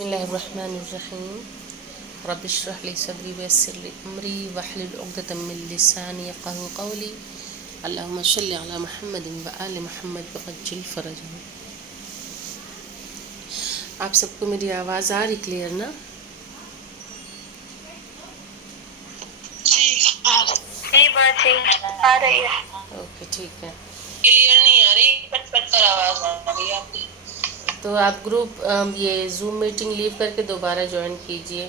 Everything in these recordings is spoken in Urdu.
بسم الله الرحمن الرحيم. رب اشرح لي صدري ويسر لي أمري واحلل عقدة من لساني يفقهوا قولي. اللهم صل على محمد وآل محمد وعجل فرجهم. آپ سب کو میری آواز آ رہی کلیئر نا؟ صحیح بات ہے، آ رہی ہے. اوکے ٹھیک ہے. کلیئر نہیں آ رہی، پٹ پٹ کر آواز آ رہی ہے آپ کی. تو آپ گروپ یہ زوم میٹنگ لیو کر کے دوبارہ جوائن کیجئے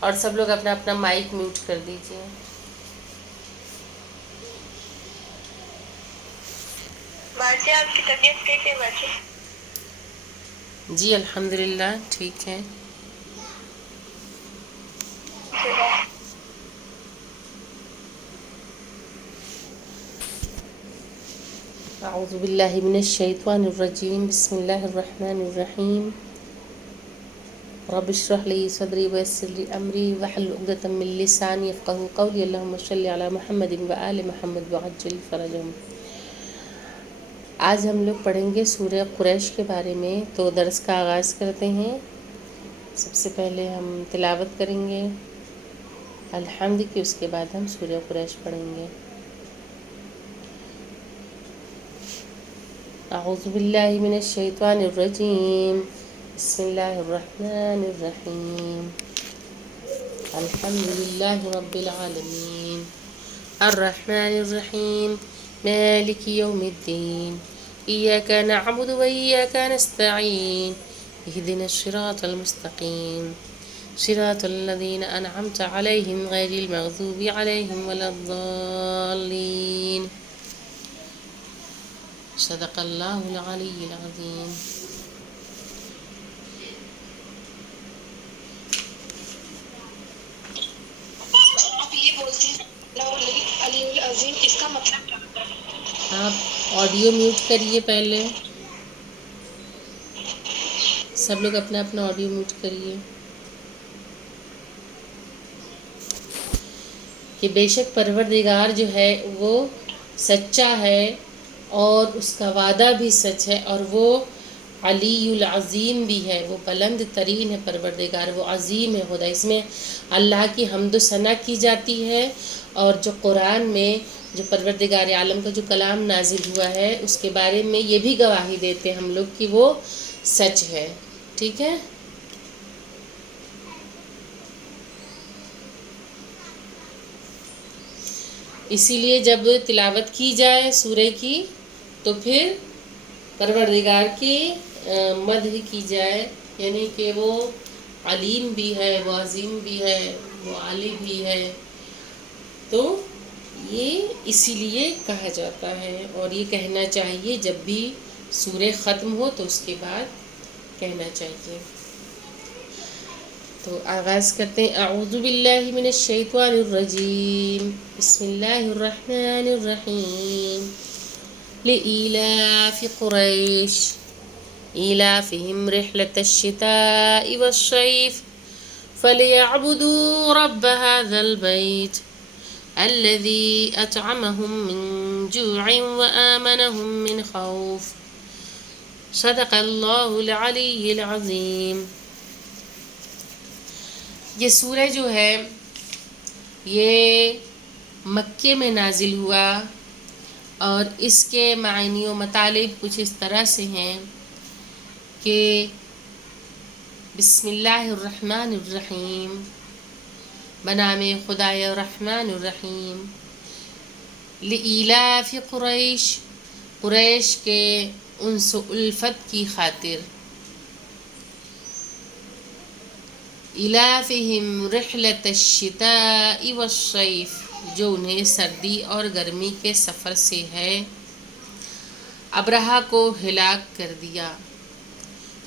اور سب لوگ اپنا اپنا مائک میوٹ کر دیجئے. باجی آپ کی طبیعت کیسی ہے باجی؟ جی الحمدللہ ٹھیک ہے. اعوذ باللہ من الشیطان الرجیم. بسم اللہ الرحمن الرحیم. رب اشرح لي صدري ويسر لي امري واحلل عقدة من لساني يفقهوا قولي. اللهم صل على محمد وآل محمد وعجل فرجهم. آج ہم لوگ پڑھیں گے سورہ قریش کے بارے میں. تو درس کا آغاز کرتے ہیں. سب سے پہلے ہم تلاوت کریں گے الحمد کی، اس کے بعد ہم سورہ قریش پڑھیں گے. اعوذ باللہ من الشیطان الرجیم. بسم اللہ الرحمن الرحیم. الحمد للہ رب العالمین الرحمن الرحیم مالک یوم الدین ایاک نعبد و ایاک نستعین اهدنا الصراط المستقیم صراط الذین انعمت علیہم غیر المغضوب علیہم ولا الضالین. صدق اللہ العلی العظیم. آپ یہ بولتی ہیں علی العظیم، اس کا مطلب کیا ہوتا ہے؟ آپ آڈیو میوٹ کریے پہلے. سب لوگ اپنا اپنا آڈیو میوٹ کریے. کہ بے شک پروردگار جو ہے وہ سچا ہے اور اس کا وعدہ بھی سچ ہے، اور وہ علی العظیم بھی ہے، وہ بلند ترین ہے پروردگار، وہ عظیم ہے خدا. اس میں اللہ کی حمد و ثنا کی جاتی ہے، اور جو قرآن میں جو پروردگار عالم کا جو کلام نازل ہوا ہے اس کے بارے میں یہ بھی گواہی دیتے ہم لوگ کہ وہ سچ ہے. ٹھیک ہے. اسی لیے جب تلاوت کی جائے سورہ کی تو پھر پروردگار کی مدح کی جائے، یعنی کہ وہ علیم بھی ہے، وہ عظیم بھی ہے، وہ عالی بھی ہے. تو یہ اسی لیے کہا جاتا ہے، اور یہ کہنا چاہیے جب بھی سورہ ختم ہو تو اس کے بعد کہنا چاہیے. تو آغاز کرتے ہیں. اعوذ باللہ من الشیطان الرجیم. بسم اللہ الرحمن الرحیم. لإيلاف قریش إيلافهم رحلة الشتاء والصيف فليعبدوا رب هذا البيت الذي أطعمهم من جوع وآمنهم من خوف. صدق اللہ العلی العظیم. یہ سورہ جو ہے یہ مکے میں نازل ہوا، اور اس کے معنی و مطالب کچھ اس طرح سے ہیں کہ بسم اللہ الرحمن الرحیم، بنام خدائے الرحمن الرحیم. لإیلاف قریش، قریش کے انس و الفت کی خاطر. إِلَافِهِمْ رِحْلَةَ الشِّتَاءِ وَالصَّيْفِ، جو انہیں سردی اور گرمی کے سفر سے ہے. ابرہہ کو ہلاک کر دیا.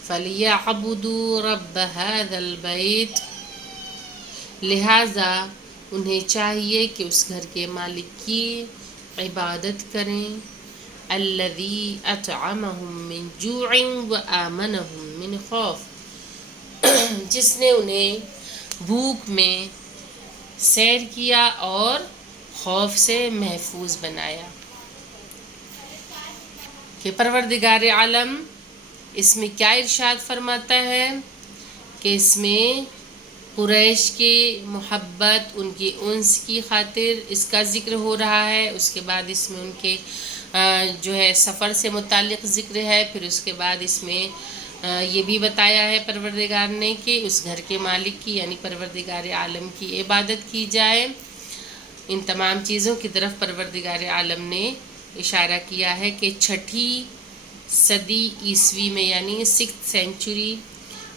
فَلْيَعْبُدُوا رَبَّ هَذَا الْبَيْتِ، لہٰذا انہیں چاہیے کہ اس گھر کے مالک کی عبادت کریں. الَّذِي أَطْعَمَهُم مِّن جُوعٍ وَآمَنَهُم مِّنْ خَوْفٍ، جس نے انہیں بھوک میں سیر کیا اور خوف سے محفوظ بنایا. کہ پروردگار عالم اس میں کیا ارشاد فرماتا ہے کہ اس میں قریش کی محبت، ان کی انس کی خاطر اس کا ذکر ہو رہا ہے. اس کے بعد اس میں ان کے جو ہے سفر سے متعلق ذکر ہے. پھر اس کے بعد اس میں یہ بھی بتایا ہے پروردگار نے کہ اس گھر کے مالک کی یعنی پروردگار عالم کی عبادت کی جائے. ان تمام چیزوں کی طرف پروردگار عالم نے اشارہ کیا ہے کہ 6 صدی عیسوی میں یعنی 6th سینچری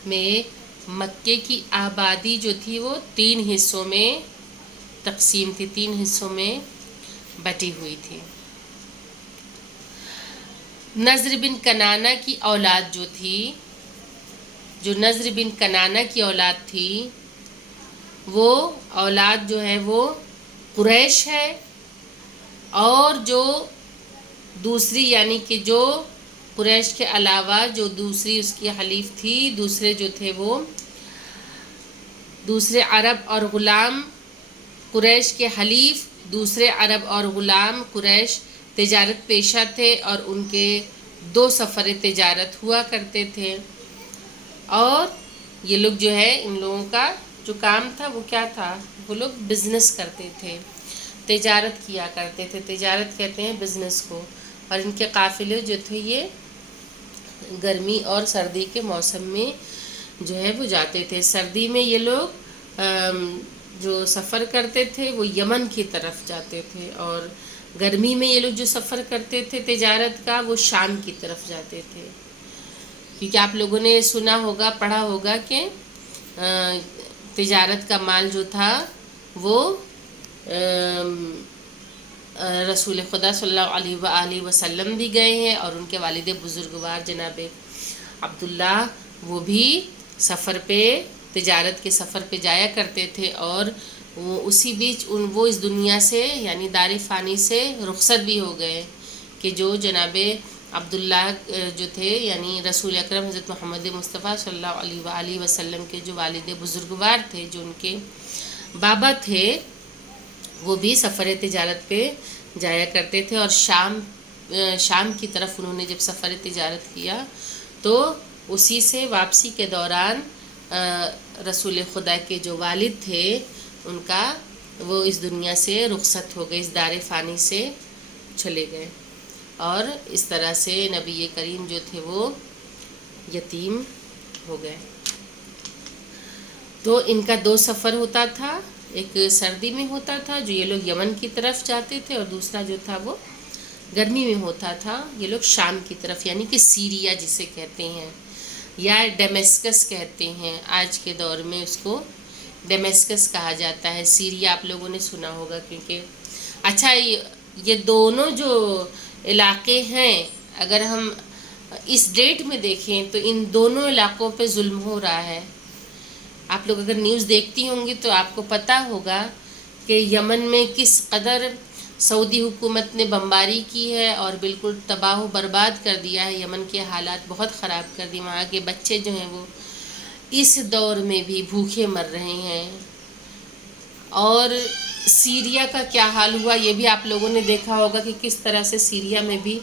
میں مکے کی آبادی جو تھی وہ 3 حصوں میں تقسیم تھی، 3 حصوں میں بٹی ہوئی تھی. نضر بن کنانہ کی اولاد جو تھی، جو نضر بن کنانہ کی اولاد تھی، وہ اولاد جو ہے وہ قریش ہے. اور جو دوسری یعنی کہ جو قریش کے علاوہ جو دوسری اس کی حلیف تھی، دوسرے جو تھے وہ دوسرے عرب اور غلام قریش کے حلیف، دوسرے عرب اور غلام قریش تجارت پیشہ تھے اور ان کے 2 سفر تجارت ہوا کرتے تھے. اور یہ لوگ جو ہے ان لوگوں کا جو کام تھا وہ کیا تھا، وہ لوگ بزنس کرتے تھے، تجارت کیا کرتے تھے. تجارت کہتے ہیں بزنس کو. اور ان کے قافلے جو تھے یہ گرمی اور سردی کے موسم میں جو ہے وہ جاتے تھے. سردی میں یہ لوگ جو سفر کرتے تھے وہ یمن کی طرف جاتے تھے، اور گرمی میں یہ لوگ جو سفر کرتے تھے تجارت کا وہ شام کی طرف جاتے تھے. کیونکہ آپ لوگوں نے سنا ہوگا، پڑھا ہوگا کہ تجارت کا مال جو تھا وہ رسول خدا صلی اللہ علیہ وآلہ وسلم بھی گئے ہیں، اور ان کے والد بزرگوار جناب عبداللہ وہ بھی سفر پہ، تجارت کے سفر پہ جایا کرتے تھے. اور وہ اسی بیچ وہ اس دنیا سے یعنی دار فانی سے رخصت بھی ہو گئے کہ جو جناب عبداللہ جو تھے یعنی رسول اکرم حضرت محمد مصطفیٰ صلی اللہ علیہ وآلہ وسلم کے جو والد بزرگوار تھے، جو ان کے بابا تھے، وہ بھی سفر تجارت پہ جایا کرتے تھے. اور شام کی طرف انہوں نے جب سفر تجارت کیا تو اسی سے واپسی کے دوران رسول خدا کے جو والد تھے ان کا وہ اس دنیا سے رخصت ہو گئے، اس دار فانی سے چلے گئے. اور اس طرح سے نبی کریم جو تھے وہ یتیم ہو گئے. تو ان کا 2 سفر ہوتا تھا، ایک سردی میں ہوتا تھا جو یہ لوگ یمن کی طرف جاتے تھے، اور دوسرا جو تھا وہ گرمی میں ہوتا تھا، یہ لوگ شام کی طرف یعنی کہ سیریا جسے کہتے ہیں یا ڈیمیسکس کہتے ہیں. آج کے دور میں اس کو ڈیمیسکس کہا جاتا ہے. سیریا آپ لوگوں نے سنا ہوگا کیونکہ اچھا یہ دونوں جو علاقے ہیں اگر ہم اس ڈیٹ میں دیکھیں تو ان دونوں علاقوں پہ ظلم ہو رہا ہے. آپ لوگ اگر نیوز دیکھتی ہوں گی تو آپ کو پتہ ہوگا کہ یمن میں کس قدر سعودی حکومت نے بمباری کی ہے اور بالکل تباہ و برباد کر دیا ہے. یمن کے حالات بہت خراب کر دیے. وہاں کے بچے جو ہیں وہ اس دور میں بھی بھوکے مر رہے ہیں. اور سیریا کا کیا حال ہوا یہ بھی آپ لوگوں نے دیکھا ہوگا کہ کس طرح سے سیریا میں بھی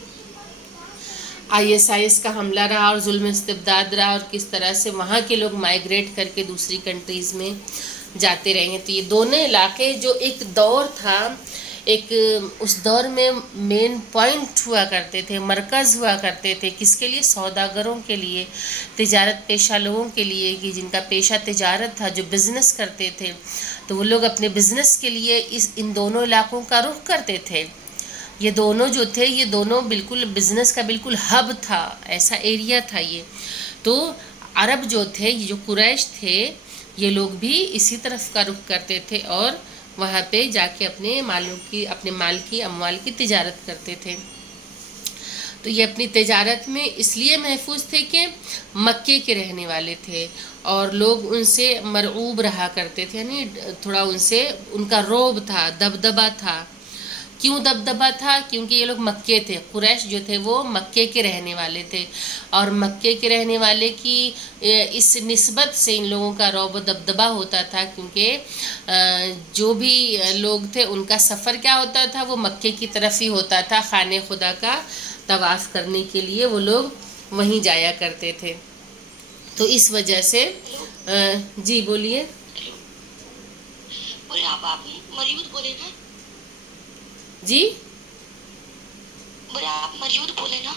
ISIS کا حملہ رہا اور ظلم استبداد رہا، اور کس طرح سے وہاں کے لوگ مائیگریٹ کر کے دوسری کنٹریز میں جاتے رہے ہیں. تو یہ دونوں علاقے جو ایک دور تھا، ایک اس دور میں مین پوائنٹ ہوا کرتے تھے، مرکز ہوا کرتے تھے کس کے لیے؟ سوداگروں کے لیے، تجارت پیشہ لوگوں کے لیے، کہ جن کا پیشہ تجارت تھا، جو بزنس کرتے تھے تو وہ لوگ اپنے بزنس کے لیے ان دونوں علاقوں کا رخ کرتے تھے. یہ دونوں جو تھے یہ دونوں بالکل بزنس کا بالکل ہب تھا، ایسا ایریا تھا یہ. تو عرب جو تھے، جو قریش تھے، یہ لوگ بھی اسی طرف کا رخ کرتے تھے اور وہاں پہ جا کے اپنے مال کی اموال کی تجارت کرتے تھے. تو یہ اپنی تجارت میں اس لیے محفوظ تھے کہ مکے کے رہنے والے تھے اور لوگ ان سے مرعوب رہا کرتے تھے، یعنی تھوڑا ان کا رعب تھا، دبدبہ تھا. کیوں دبدبہ تھا؟ کیونکہ یہ لوگ مکے تھے. قریش جو تھے وہ مکے کے رہنے والے تھے، اور مکے کے رہنے والے کی اس نسبت سے ان لوگوں کا رعب و دبدبہ ہوتا تھا، کیونکہ جو بھی لوگ تھے ان کا سفر کیا ہوتا تھا، وہ مکے کی طرف ہی ہوتا تھا. خانہ خدا کا طواف کرنے کے لیے وہ لوگ وہیں جایا کرتے تھے. تو اس وجہ سے جی بولیے. بولے آپ مریود بولے نا. جی بولے آپ مریود بولے نا.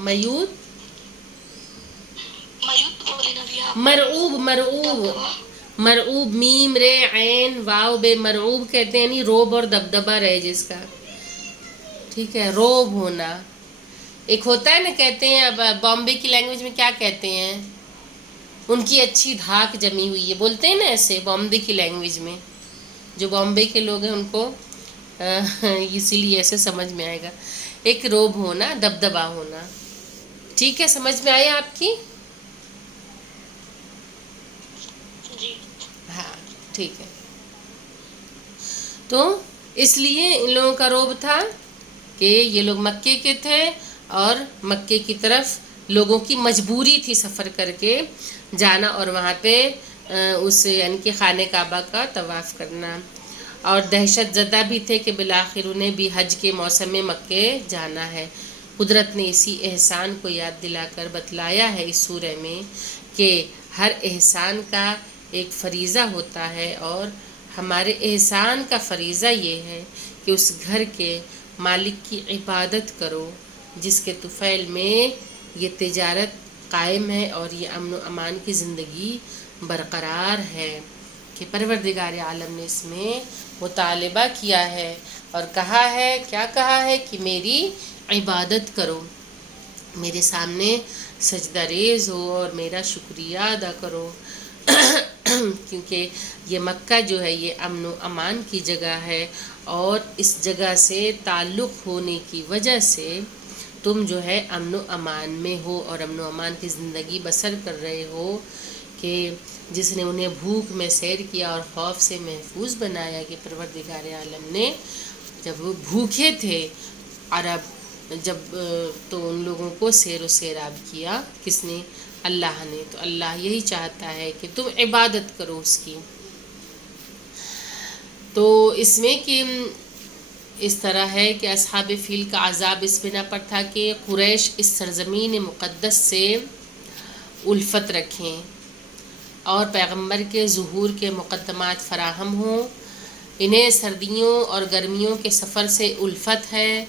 میود بولے نا بھی آپ. مرعوب مرعوب میم رے عین واو بے مرعوب کہتے ہیں، یعنی روب اور دبدبہ رہے جس کا. ٹھیک ہے، روب ہونا. ایک ہوتا ہے نا، کہتے ہیں اب بامبے کی لینگویج میں کیا کہتے ہیں، ان کی اچھی دھاک جمی ہوئی ہے، بولتے ہیں نا ایسے بامبے کی لینگویج میں. جو بامبے کے لوگ ہیں ان کو اسی لیے ایسے سمجھ میں آئے گا. ایک روب ہونا، دبدبا ہونا. ٹھیک ہے، سمجھ میں آیا آپ کی؟ جی ہاں ٹھیک ہے. تو اس لیے ان لوگوں کا روب تھا کہ یہ لوگ مکے کے تھے اور مکے کی طرف لوگوں کی مجبوری تھی سفر کر کے جانا اور وہاں پہ اس یعنی کہ خانہ کعبہ کا طواف کرنا. اور دہشت زدہ بھی تھے کہ بالآخر انہیں بھی حج کے موسم میں مکے جانا ہے. قدرت نے اسی احسان کو یاد دلا کر بتلایا ہے اس سورہ میں کہ ہر احسان کا ایک فریضہ ہوتا ہے، اور ہمارے احسان کا فریضہ یہ ہے کہ اس گھر کے مالک کی عبادت کرو جس کے طفیل میں یہ تجارت قائم ہے اور یہ امن و امان کی زندگی برقرار ہے. کہ پروردگار عالم نے اس میں مطالبہ کیا ہے اور کہا ہے، کیا کہا ہے کہ میری عبادت کرو، میرے سامنے سجدہ ریز ہو اور میرا شکریہ ادا کرو. کیونکہ یہ مکہ جو ہے یہ امن و امان کی جگہ ہے، اور اس جگہ سے تعلق ہونے کی وجہ سے تم جو ہے امن و امان میں ہو اور امن و امان کی زندگی بسر کر رہے ہو. کہ جس نے انہیں بھوک میں سیر کیا اور خوف سے محفوظ بنایا، کہ پروردگار عالم نے جب وہ بھوکے تھے عرب جب تو ان لوگوں کو سیر و سیراب کیا. کس نے؟ اللہ نے. تو اللہ یہی چاہتا ہے کہ تم عبادت کرو اس کی. تو اس میں کہ اس طرح ہے کہ اصحاب فیل کا عذاب اس بنا پر تھا کہ قریش اس سرزمین مقدس سے الفت رکھیں اور پیغمبر کے ظہور کے مقدمات فراہم ہوں. انہیں سردیوں اور گرمیوں کے سفر سے الفت ہے.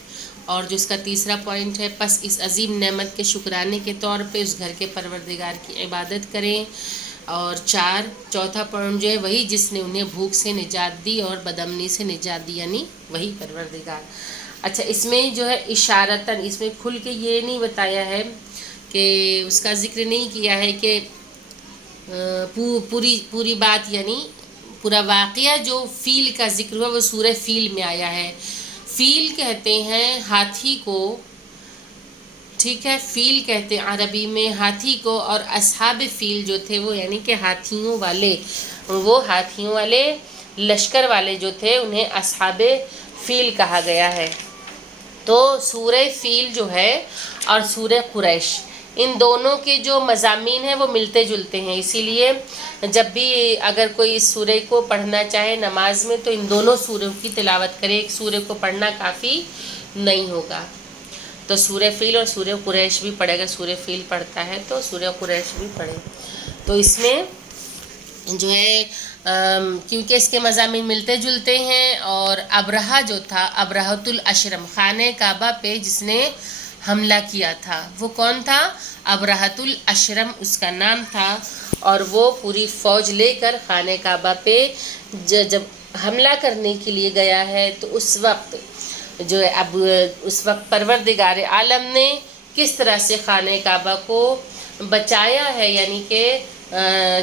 اور جو اس کا تیسرا پوائنٹ ہے، پس اس عظیم نعمت کے شکرانے کے طور پہ اس گھر کے پروردگار کی عبادت کریں. اور چوتھا پوائنٹ جو ہے، وہی جس نے انہیں بھوک سے نجات دی اور بدامنی سے نجات دی، یعنی وہی پروردگار. اچھا، اس میں جو ہے اشارتاً اس میں کھل کے یہ نہیں بتایا ہے کہ اس کا ذکر نہیں کیا ہے کہ پوری بات، یعنی پورا واقعہ جو فیل کا ذکر ہوا وہ سورہ فیل میں آیا ہے. فیل کہتے ہیں ہاتھی کو، ٹھیک ہے، فیل کہتے ہیں عربی میں ہاتھی کو. اور اصحاب فیل جو تھے وہ یعنی کہ ہاتھیوں والے لشکر والے جو تھے انہیں اصحاب فیل کہا گیا ہے. تو سورہ فیل جو ہے اور سورہ قریش، ان دونوں کے جو مضامین ہیں وہ ملتے جلتے ہیں. اسی لیے جب بھی اگر کوئی اس سورہ کو پڑھنا چاہے نماز میں تو ان دونوں سوروں کی تلاوت کرے، ایک سورہ کو پڑھنا کافی نہیں ہوگا. تو سورہ فیل اور سورہ قریش بھی پڑھے گا. سورہ فیل پڑھتا ہے تو سورہ قریش بھی پڑھے. تو اس میں جو ہے کیونکہ اس کے مضامین ملتے جلتے ہیں. اور ابرہہ جو تھا، ابرہۃ الاشرم، خانہ کعبہ پہ جس نے حملہ کیا تھا، وہ کون تھا؟ ابرہۃ الاشرم اس کا نام تھا. اور وہ پوری فوج لے کر خانہ کعبہ پہ جب حملہ کرنے کے لیے گیا ہے تو اس وقت جو ہے اب اس وقت پروردگار عالم نے کس طرح سے خانہ کعبہ کو بچایا ہے، یعنی کہ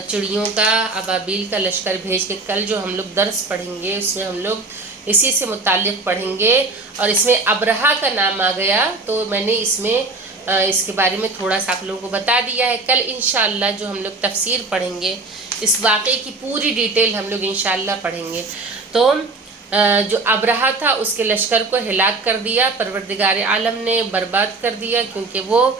چڑیوں کا، ابابیل کا لشکر بھیج کے. کل جو ہم لوگ درس پڑھیں گے اس میں ہم لوگ اسی سے متعلق پڑھیں گے. اور اس میں ابرہہ کا نام آ گیا تو میں نے اس کے بارے میں تھوڑا سا آپ لوگوں کو بتا دیا ہے. کل انشاءاللہ جو ہم لوگ تفسیر پڑھیں گے اس واقعے کی پوری ڈیٹیل ہم لوگ انشاءاللہ پڑھیں گے. تو جو ابرہہ تھا اس کے لشکر کو ہلاک کر دیا پروردگار عالم نے، برباد کر دیا، کیونکہ وہ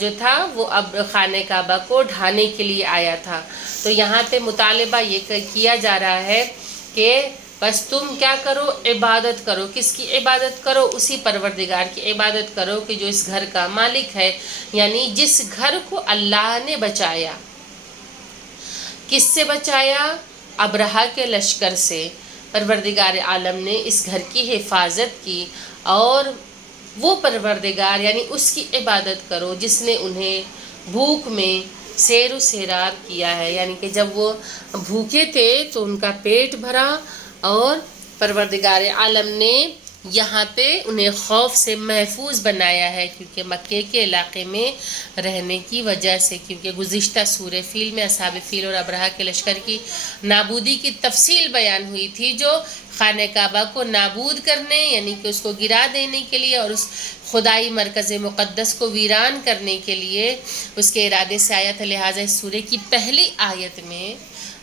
جو تھا وہ اب خانہ کعبہ کو ڈھانے کے لیے آیا تھا. تو یہاں پہ مطالبہ یہ کیا جا رہا ہے کہ بس تم کیا کرو، عبادت کرو. کس کی عبادت کرو؟ اسی پروردگار کی عبادت کرو کہ جو اس گھر کا مالک ہے، یعنی جس گھر کو اللہ نے بچایا. کس سے بچایا؟ ابرہہ کے لشکر سے. پروردگار عالم نے اس گھر کی حفاظت کی، اور وہ پروردگار یعنی اس کی عبادت کرو جس نے انہیں بھوک میں سیر و سیراب کیا ہے، یعنی کہ جب وہ بھوکے تھے تو ان کا پیٹ بھرا، اور پروردگار عالم نے یہاں پہ انہیں خوف سے محفوظ بنایا ہے، کیونکہ مکے کے علاقے میں رہنے کی وجہ سے. کیونکہ گزشتہ سورہ فیل میں اصحاب فیل اور ابرہہ کے لشکر کی نابودی کی تفصیل بیان ہوئی تھی، جو خانہ کعبہ کو نابود کرنے یعنی کہ اس کو گرا دینے کے لیے اور اس خدائی مرکز مقدس کو ویران کرنے کے لیے اس کے ارادے سے آیا تھا. لہٰذا اس سورہ کی پہلی آیت میں،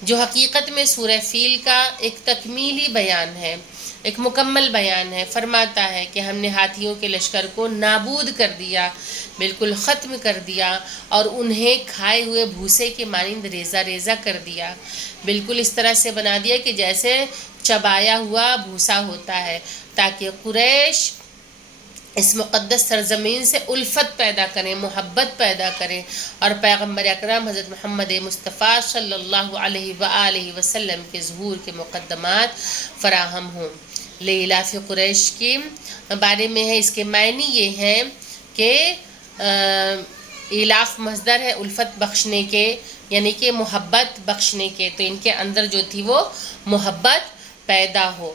جو حقیقت میں سورہ فیل کا ایک تکمیلی بیان ہے، ایک مکمل بیان ہے، فرماتا ہے کہ ہم نے ہاتھیوں کے لشکر کو نابود کر دیا، بالکل ختم کر دیا، اور انہیں کھائے ہوئے بھوسے کے مانند ریزہ ریزہ کر دیا. بالکل اس طرح سے بنا دیا کہ جیسے چبایا ہوا بھوسا ہوتا ہے، تاکہ قریش اس مقدس سرزمین سے الفت پیدا کریں، محبت پیدا کریں، اور پیغمبر اکرم حضرت محمد مصطفیٰ صلی اللہ علیہ وآلہ وسلم کے ظہور کے مقدمات فراہم ہوں. لإلاف قریش کے بارے میں ہے. اس کے معنی یہ ہیں کہ ایلاف مصدر ہے الفت بخشنے کے، یعنی کہ محبت بخشنے کے، تو ان کے اندر جو تھی وہ محبت پیدا ہو.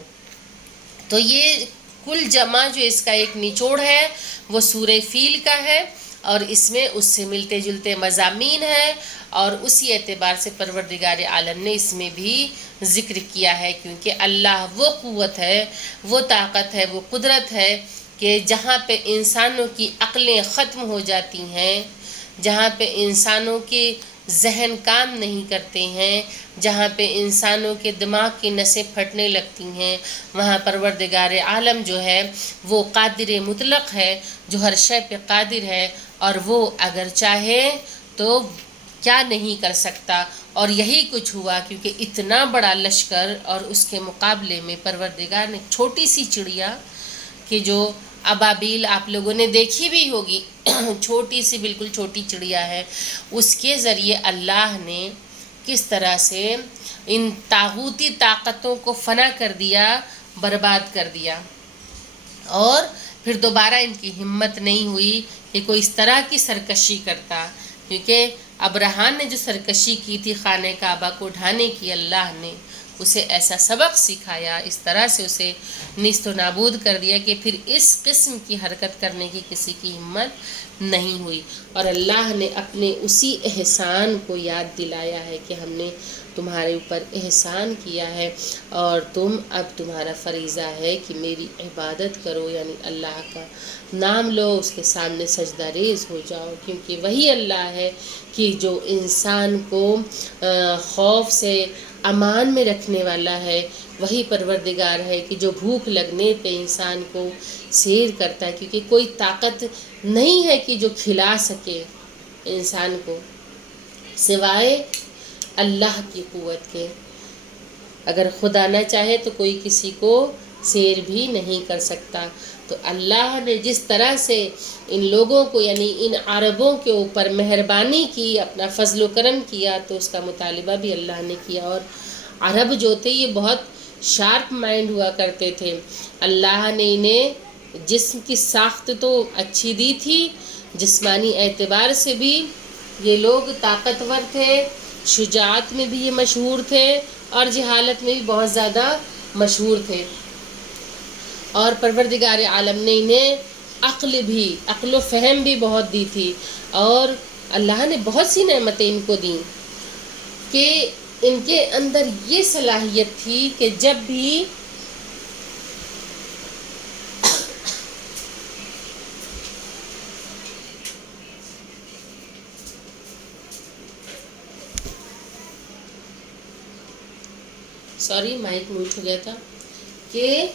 تو یہ کل جمع جو اس کا ایک نچوڑ ہے وہ سورہ فیل کا ہے، اور اس میں اس سے ملتے جلتے مضامین ہیں، اور اسی اعتبار سے پروردگار عالم نے اس میں بھی ذکر کیا ہے، کیونکہ اللہ وہ قوت ہے، وہ طاقت ہے، وہ قدرت ہے کہ جہاں پہ انسانوں کی عقلیں ختم ہو جاتی ہیں، جہاں پہ انسانوں کے ذہن کام نہیں کرتے ہیں، جہاں پہ انسانوں کے دماغ کی نسیں پھٹنے لگتی ہیں، وہاں پروردگار عالم جو ہے وہ قادر مطلق ہے، جو ہر شے پہ قادر ہے، اور وہ اگر چاہے تو کیا نہیں کر سکتا. اور یہی کچھ ہوا، کیونکہ اتنا بڑا لشکر اور اس کے مقابلے میں پروردگار نے چھوٹی سی چڑیا کہ جو ابابیل آپ لوگوں نے دیکھی بھی ہوگی، چھوٹی سی بالکل چھوٹی چڑیا ہے، اس کے ذریعے اللہ نے کس طرح سے ان طاغوتی طاقتوں کو فنا کر دیا، برباد کر دیا، اور پھر دوبارہ ان کی ہمت نہیں ہوئی کہ کوئی اس طرح کی سرکشی کرتا. کیونکہ ابرہہ نے جو سرکشی کی تھی خانہ کعبہ کو ڈھانے کی، اللہ نے اسے ایسا سبق سکھایا، اس طرح سے اسے نیست و نابود کر دیا کہ پھر اس قسم کی حرکت کرنے کی کسی کی ہمت نہیں ہوئی. اور اللہ نے اپنے اسی احسان کو یاد دلایا ہے کہ ہم نے تمہارے اوپر احسان کیا ہے، اور اب تمہارا فریضہ ہے کہ میری عبادت کرو، یعنی اللہ کا نام لو، اس کے سامنے سجدہ ریز ہو جاؤ، کیونکہ وہی اللہ ہے کہ جو انسان کو خوف سے امان میں رکھنے والا ہے، وہی پروردگار ہے کہ جو بھوک لگنے پہ انسان کو سیر کرتا ہے، کیونکہ کوئی طاقت نہیں ہے کہ جو کھلا سکے انسان کو سوائے اللہ کی قوت کے. اگر خدا نہ چاہے تو کوئی کسی کو سیر بھی نہیں کر سکتا. تو اللہ نے جس طرح سے ان لوگوں کو یعنی ان عربوں کے اوپر مہربانی کی، اپنا فضل و کرم کیا، تو اس کا مطالبہ بھی اللہ نے کیا. اور عرب جو تھے یہ بہت شارپ مائنڈ ہوا کرتے تھے. اللہ نے انہیں جسم کی ساخت تو اچھی دی تھی، جسمانی اعتبار سے بھی یہ لوگ طاقتور تھے، شجاعت میں بھی یہ مشہور تھے، اور جہالت میں بھی بہت زیادہ مشہور تھے. اور پروردگار عالم نے انہیں عقل و فہم بھی بہت دی تھی، اور اللہ نے بہت سی نعمتیں ان کو دیں کہ ان کے اندر یہ صلاحیت تھی کہ جب بھی مائک میوٹ ہو گیا تھا، کہ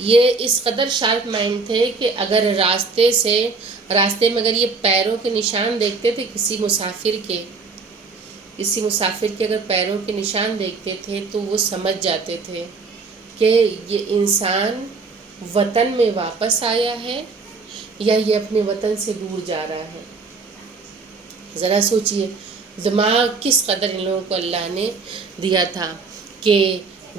یہ اس قدر شارپ مائنڈ تھے کہ اگر راستے میں اگر یہ پیروں کے نشان دیکھتے تھے کسی مسافر کے اگر پیروں کے نشان دیکھتے تھے تو وہ سمجھ جاتے تھے کہ یہ انسان وطن میں واپس آیا ہے یا یہ اپنے وطن سے دور جا رہا ہے. ذرا سوچئے دماغ کس قدر ان لوگوں کو اللہ نے دیا تھا کہ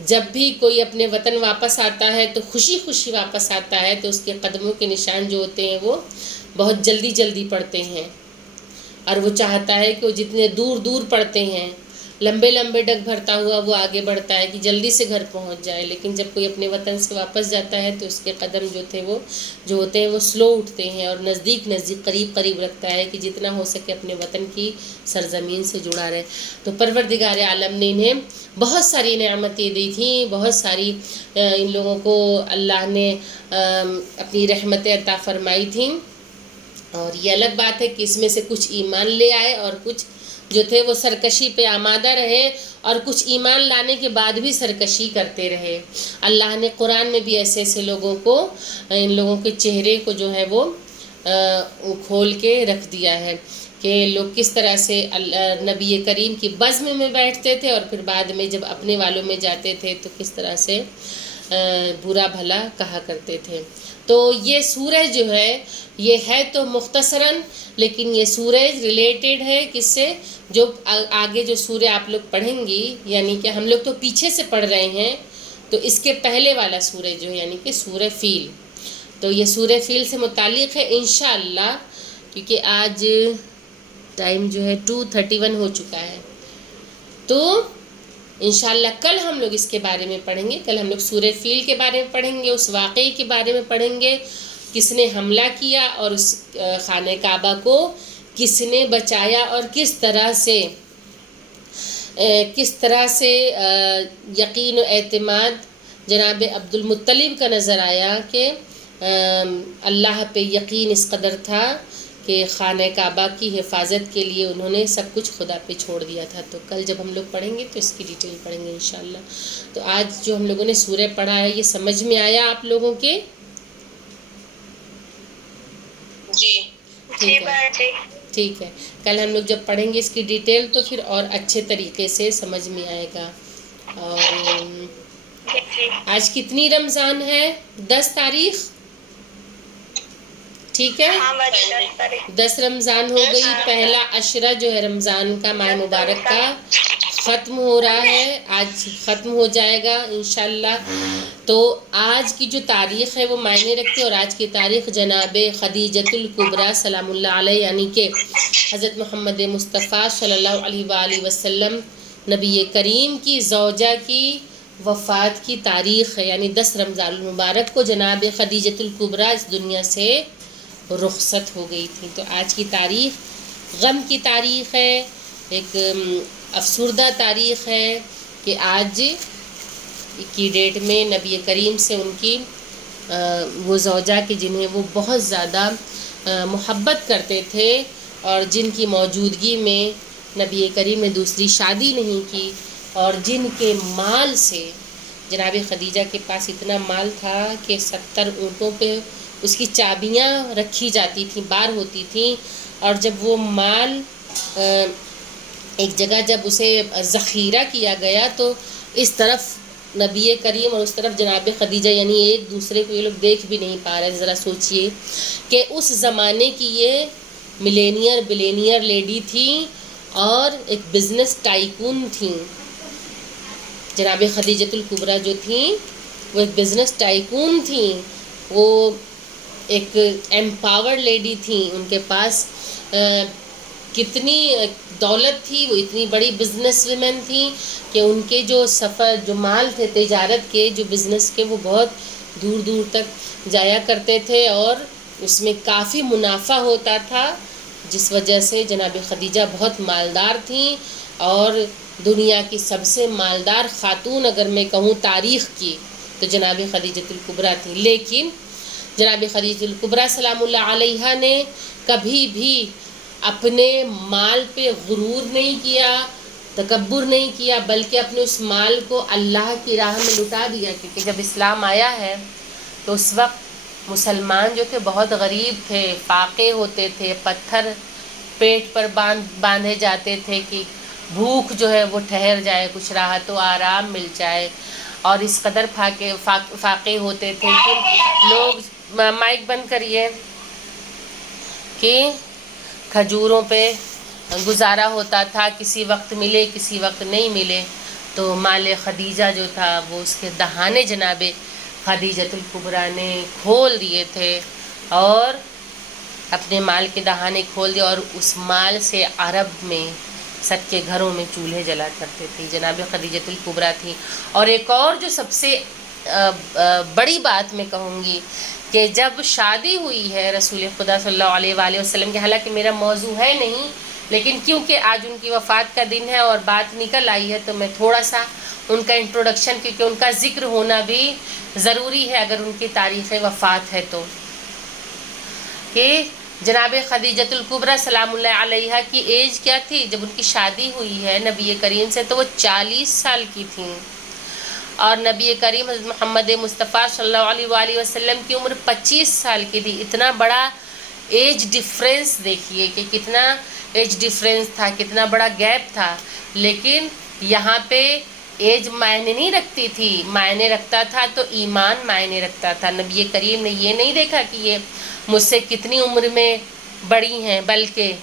جب بھی کوئی اپنے وطن واپس آتا ہے تو خوشی خوشی واپس آتا ہے تو اس کے قدموں کے نشان جو ہوتے ہیں وہ بہت جلدی جلدی پڑتے ہیں، اور وہ چاہتا ہے کہ وہ جتنے دور دور پڑتے ہیں لمبے لمبے ڈگ بھرتا ہوا وہ آگے بڑھتا ہے کہ جلدی سے گھر پہنچ جائے. لیکن جب کوئی اپنے وطن سے واپس جاتا ہے تو اس کے قدم جو ہوتے ہیں وہ سلو اٹھتے ہیں اور نزدیک قریب قریب رکھتا ہے کہ جتنا ہو سکے اپنے وطن کی سرزمین سے جڑا رہے. تو پروردگار عالم نے انہیں بہت ساری نعمتیں دی تھیں، بہت ساری ان لوگوں کو اللہ نے اپنی رحمتیں عطا فرمائی تھیں. اور یہ الگ بات ہے کہ اس میں سے کچھ ایمان لے آئے اور کچھ جو تھے وہ سرکشی پہ آمادہ رہے، اور کچھ ایمان لانے کے بعد بھی سرکشی کرتے رہے. اللہ نے قرآن میں بھی ایسے ایسے لوگوں کو، ان لوگوں کے چہرے کو جو ہے وہ کھول کے رکھ دیا ہے کہ لوگ کس طرح سے نبی کریم کی بزم میں بیٹھتے تھے اور پھر بعد میں جب اپنے والوں میں جاتے تھے تو کس طرح سے برا بھلا کہا کرتے تھے. تو یہ سورج جو ہے یہ ہے تو مختصراً، لیکن یہ سورج ریلیٹڈ ہے کس سے، جو آگے جو سورہ آپ لوگ پڑھیں گی، یعنی کہ ہم لوگ تو پیچھے سے پڑھ رہے ہیں، تو اس کے پہلے والا سورہ جو ہے یعنی کہ سورہ فیل، تو یہ سورہ فیل سے متعلق ہے انشاءاللہ. کیونکہ آج ٹائم جو ہے 2:31 ہو چکا ہے، تو انشاءاللہ کل ہم لوگ اس کے بارے میں پڑھیں گے. کل ہم لوگ سورہ فیل کے بارے میں پڑھیں گے، اس واقعے کے بارے میں پڑھیں گے، کس نے حملہ کیا اور اس خانہ کعبہ کو کس نے بچایا، اور کس طرح سے یقین و اعتماد جناب عبد المطلب کا نظر آیا کہ اللہ پہ یقین اس قدر تھا کہ خانہ کعبہ کی حفاظت کے لیے انہوں نے سب کچھ خدا پہ چھوڑ دیا تھا. تو کل جب ہم لوگ پڑھیں گے تو اس کی ڈیٹیل پڑھیں گے انشاءاللہ. تو آج جو ہم لوگوں نے سورہ پڑھا ہے یہ سمجھ میں آیا آپ لوگوں کے؟ جی ٹھیک ہے. کل ہم لوگ جب پڑھیں گے اس کی ڈیٹیل تو پھر اور اچھے طریقے سے سمجھ میں آئے گا. اور آج کتنی رمضان ہے؟ 10 تاریخ، ٹھیک ہے، 10 رمضان ہو گئی. پہلا عشرہ جو ہے رمضان کا ماہ مبارک کا ختم ہو رہا ہے، آج ختم ہو جائے گا انشاءاللہ. تو آج کی جو تاریخ ہے وہ معنی رکھتی ہے، اور آج کی تاریخ جناب خدیجۃ الکبریٰ سلام اللہ علیہ یعنی کہ حضرت محمد مصطفیٰ صلی اللہ علیہ وآلہ وسلم نبی کریم کی زوجہ کی وفات کی تاریخ ہے. یعنی 10 رمضان المبارک کو جناب خدیجۃ الکبریٰ اس دنیا سے رخصت ہو گئی تھی. تو آج کی تاریخ غم کی تاریخ ہے، ایک افسردہ تاریخ ہے کہ آج کی ڈیٹ میں نبی کریم سے ان کی وہ زوجہ کی جنہیں وہ بہت زیادہ محبت کرتے تھے اور جن کی موجودگی میں نبی کریم نے دوسری شادی نہیں کی، اور جن کے مال سے جناب خدیجہ کے پاس اتنا مال تھا کہ 70 اونٹوں پہ اس کی چابیاں رکھی جاتی تھیں، بار ہوتی تھیں، اور جب وہ مال ایک جگہ جب اسے ذخیرہ کیا گیا تو اس طرف نبی کریم اور اس طرف جناب خدیجہ، یعنی ایک دوسرے کو یہ لوگ دیکھ بھی نہیں پا رہے. ذرا سوچئے کہ اس زمانے کی یہ بلینئر لیڈی تھیں اور ایک بزنس ٹائکون تھیں. جناب خدیجۃ الکبریٰ جو تھیں وہ ایک بزنس ٹائکون تھیں، وہ ایک ایمپاورڈ لیڈی تھیں. ان کے پاس کتنی دولت تھی، وہ اتنی بڑی بزنس ویمن تھیں کہ ان کے جو مال تھے تجارت کے، جو بزنس کے، وہ بہت دور دور تک جایا کرتے تھے اور اس میں کافی منافع ہوتا تھا، جس وجہ سے جناب خدیجہ بہت مالدار تھیں اور دنیا کی سب سے مالدار خاتون اگر میں کہوں تاریخ کی تو جناب خدیجۃ الکبریٰ تھیں. لیکن جناب خدیجۃ الکبریٰ سلام اللہ علیہا نے کبھی بھی اپنے مال پہ غرور نہیں کیا، تکبر نہیں کیا، بلکہ اپنے اس مال کو اللہ کی راہ میں لٹا دیا. کیونکہ جب اسلام آیا ہے تو اس وقت مسلمان جو تھے بہت غریب تھے، فاقے ہوتے تھے، پتھر پیٹ پر باندھے جاتے تھے کہ بھوک جو ہے وہ ٹھہر جائے، کچھ راحت و آرام مل جائے. اور اس قدر فاقے ہوتے تھے کہ لوگ مائک بند کریے کہ کھجوروں پہ گزارا ہوتا تھا، کسی وقت ملے کسی وقت نہیں ملے، تو مال خدیجہ جو تھا وہ اس کے دہانے جناب خدیجۃ الکبریٰ نے کھول دیے تھے، اور اپنے مال کے دہانے کھول دیے، اور اس مال سے عرب میں سب کے گھروں میں چولہے جلا کرتے تھے، جناب خدیجۃ الکبریٰ تھی۔ اور ایک اور جو سب سے بڑی بات میں کہوں گی کہ جب شادی ہوئی ہے رسول خدا صلی اللہ علیہ وآلہ وسلم کی، حالانکہ میرا موضوع ہے نہیں، لیکن کیونکہ آج ان کی وفات کا دن ہے اور بات نکل آئی ہے تو میں تھوڑا سا ان کا انٹروڈکشن، کیونکہ ان کا ذکر ہونا بھی ضروری ہے اگر ان کی تاریخ وفات ہے تو، کہ جناب خدیجۃ الکبریٰ سلام اللہ علیہا کی ایج کیا تھی جب ان کی شادی ہوئی ہے نبی کریم سے؟ تو وہ 40 سال کی تھیں، اور نبی کریم حضرت محمد مصطفیٰ صلی اللہ علیہ وآلہ وسلم کی عمر 25 سال کی تھی۔ اتنا بڑا ایج ڈیفرنس دیکھیے کہ کتنا ایج ڈیفرنس تھا، کتنا بڑا گیپ تھا، لیکن یہاں پہ ایج معنی نہیں رکھتی تھی، معنی رکھتا تھا تو ایمان معنی رکھتا تھا۔ نبی کریم نے یہ نہیں دیکھا کہ یہ مجھ سے کتنی عمر میں بڑی ہیں، بلکہ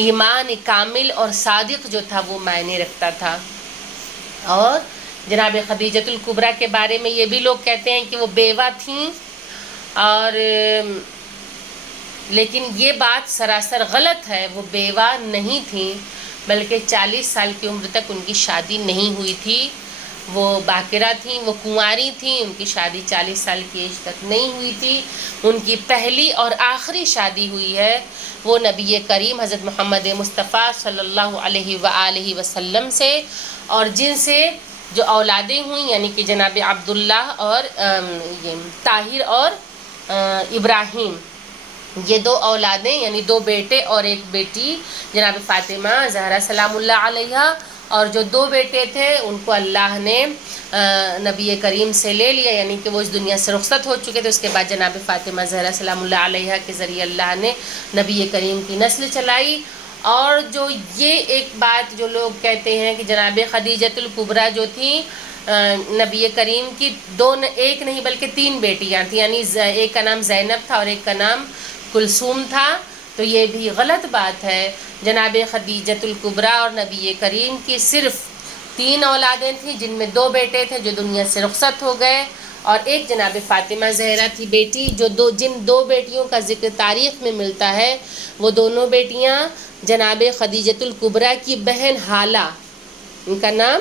ایمان کامل اور صادق جو تھا وہ معنی رکھتا تھا۔ اور جناب خدیجۃ الکبریٰ کے بارے میں یہ بھی لوگ کہتے ہیں کہ وہ بیوہ تھیں، اور لیکن یہ بات سراسر غلط ہے، وہ بیوہ نہیں تھیں، بلکہ 40 سال کی عمر تک ان کی شادی نہیں ہوئی تھی، وہ باکرہ تھیں، وہ کنواری تھیں، ان کی شادی 40 سال کی ایج تک نہیں ہوئی تھی۔ ان کی پہلی اور آخری شادی ہوئی ہے وہ نبی کریم حضرت محمد مصطفیٰ صلی اللہ علیہ وآلہ وسلم سے، اور جن سے جو اولادیں ہوئیں یعنی کہ جناب عبداللہ اور طاہر اور ابراہیم، یہ 2 اولادیں یعنی 2 بیٹے اور 1 بیٹی جناب فاطمہ زہرا سلام اللہ علیہا، اور جو 2 بیٹے تھے ان کو اللہ نے نبی کریم سے لے لیا، یعنی کہ وہ اس دنیا سے رخصت ہو چکے تھے۔ اس کے بعد جناب فاطمہ زہرا سلام اللہ علیہا کے ذریعے اللہ نے نبی کریم کی نسل چلائی۔ اور جو یہ ایک بات جو لوگ کہتے ہیں کہ جناب خدیجۃ الکبریٰ جو تھیں نبی کریم کی 1 نہیں بلکہ 3 بیٹیاں تھیں، یعنی ایک کا نام زینب تھا اور ایک کا نام کلثوم تھا، تو یہ بھی غلط بات ہے۔ جناب خدیجۃ الکبریٰ اور نبی کریم کی صرف 3 اولادیں تھیں، جن میں 2 بیٹے تھے جو دنیا سے رخصت ہو گئے، اور ایک جناب فاطمہ زہرا تھی بیٹی، جو جن 2 بیٹیوں کا ذکر تاریخ میں ملتا ہے وہ دونوں بیٹیاں جناب خدیجۃ الکبریٰ کی بہن حالہ، ان کا نام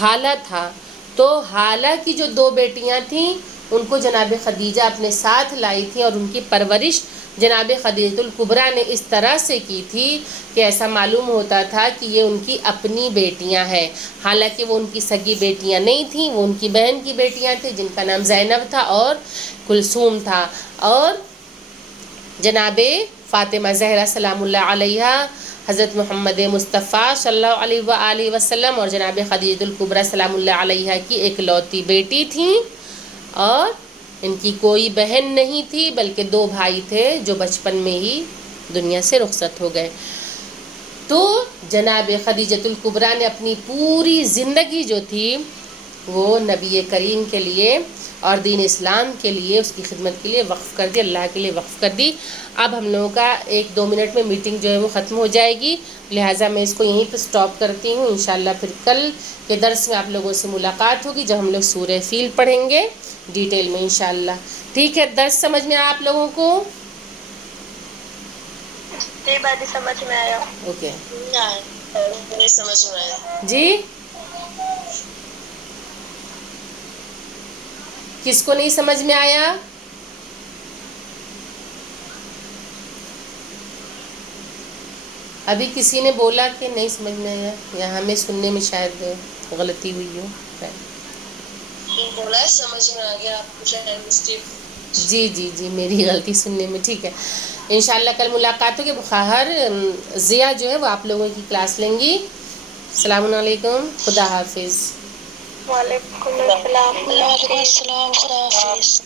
حالہ تھا، تو حالہ کی جو 2 بیٹیاں تھیں ان کو جناب خدیجہ اپنے ساتھ لائی تھیں، اور ان کی پرورش جناب خدیجۃ الکبریٰ نے اس طرح سے کی تھی کہ ایسا معلوم ہوتا تھا کہ یہ ان کی اپنی بیٹیاں ہیں، حالانکہ وہ ان کی سگی بیٹیاں نہیں تھیں، وہ ان کی بہن کی بیٹیاں تھیں جن کا نام زینب تھا اور کلثوم تھا۔ اور جناب فاطمہ زہرا سلام اللہ علیہا حضرت محمد مصطفیٰ صلی اللہ علیہ وآلہ وسلم اور جناب خدیجۃ الکبریٰ سلام اللہ علیہا کی اکلوتی بیٹی تھیں، اور ان کی کوئی بہن نہیں تھی بلکہ 2 بھائی تھے جو بچپن میں ہی دنیا سے رخصت ہو گئے۔ تو جناب خدیجۃ الکبریٰ نے اپنی پوری زندگی جو تھی وہ نبی کریم کے لیے اور دین اسلام کے لیے، اس کی خدمت کے لیے وقف کر دی، اللہ کے لیے وقف کر دی۔ اب ہم لوگوں کا 1-2 منٹ میں میٹنگ جو ہے وہ ختم ہو جائے گی، لہٰذا میں اس کو یہیں پہ سٹاپ کرتی ہوں۔ انشاءاللہ پھر کل کے درس میں آپ لوگوں سے ملاقات ہوگی جب ہم لوگ سورہ فیل پڑھیں گے ڈیٹیل میں انشاءاللہ۔ ٹھیک ہے، درس سمجھ میں آیا آپ لوگوں کو؟ جی بات سمجھ میں آیا۔ اوکے نہیں سمجھ میں آیا جی، کس کو نہیں سمجھ میں آیا؟ ابھی کسی نے بولا کہ نہیں سمجھ میں آیا، یا ہمیں سننے میں شاید غلطی ہوئی ہو؟ بولا ہے سمجھ میں آ گیا، آپ کو شاید مسٹیک۔ جی میری غلطی سننے میں، ٹھیک ہے۔ انشاءاللہ کل ملاقات ہوگی۔ بخار ضیا جو ہے وہ آپ لوگوں کی کلاس لیں گی۔ السلام علیکم، خدا حافظ۔ وعلیکم السلام، خدا حافظ۔